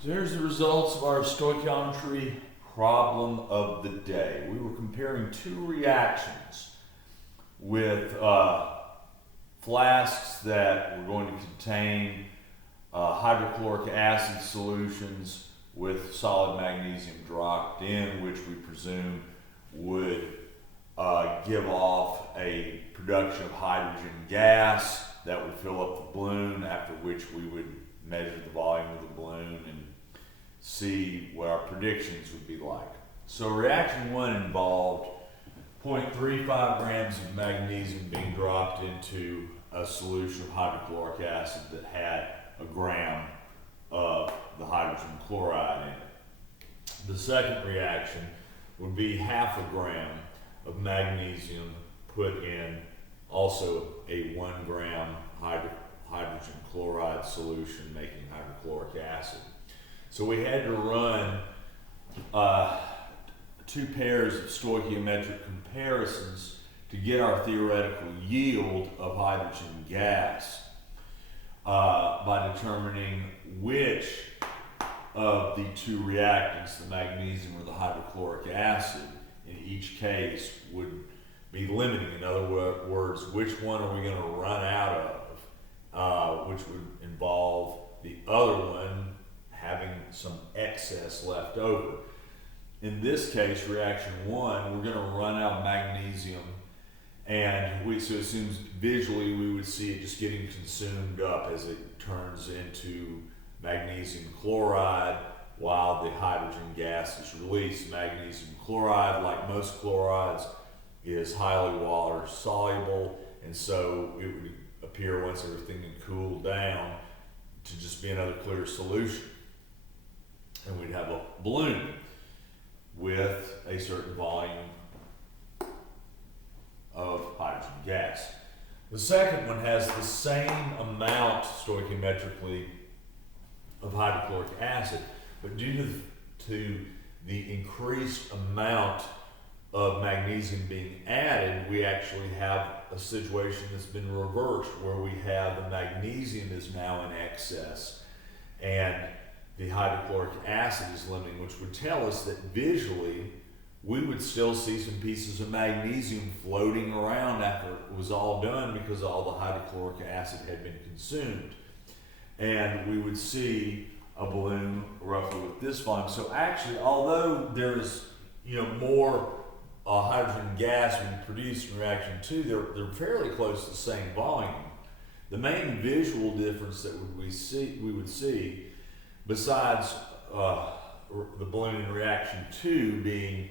So here's the results of our stoichiometry problem of the day. We were comparing two reactions with flasks that were going to contain hydrochloric acid solutions with solid magnesium dropped in, which we presume would give off a production of hydrogen gas that would fill up the balloon, after which we would measure the volume of the balloon and see what our predictions would be like. So reaction one involved 0.35 grams of magnesium being dropped into a solution of hydrochloric acid that had a gram of the hydrogen chloride in it. The second reaction would be half a gram of magnesium put in also a 1 gram hydrogen chloride solution making hydrochloric acid. So we had to run two pairs of stoichiometric comparisons to get our theoretical yield of hydrogen gas by determining which of the two reactants, the magnesium or the hydrochloric acid, in each case would be limiting. In other words, which one are we going to run out of, which would involve the other one having some excess left over. In this case, reaction one, we're going to run out of magnesium, and so it seems visually we would see it just getting consumed up as it turns into magnesium chloride while the hydrogen gas is released. Magnesium chloride, like most chlorides, is highly water soluble, and so it would appear once everything had cooled down to just be another clear solution. And we'd have a balloon with a certain volume of hydrogen gas. The second one has the same amount stoichiometrically of hydrochloric acid, but due to the increased amount of magnesium being added, we actually have a situation that's been reversed, where we have the magnesium is now in excess and the hydrochloric acid is limiting, which would tell us that visually we would still see some pieces of magnesium floating around after it was all done, because all the hydrochloric acid had been consumed. And we would see a balloon roughly with this volume. So actually, although there is more hydrogen gas being produced in reaction two, they're fairly close to the same volume. The main visual difference that we would see, besides the balloon in reaction two being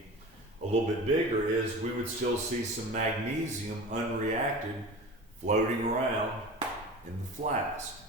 a little bit bigger, is we would still see some magnesium unreacted floating around in the flask.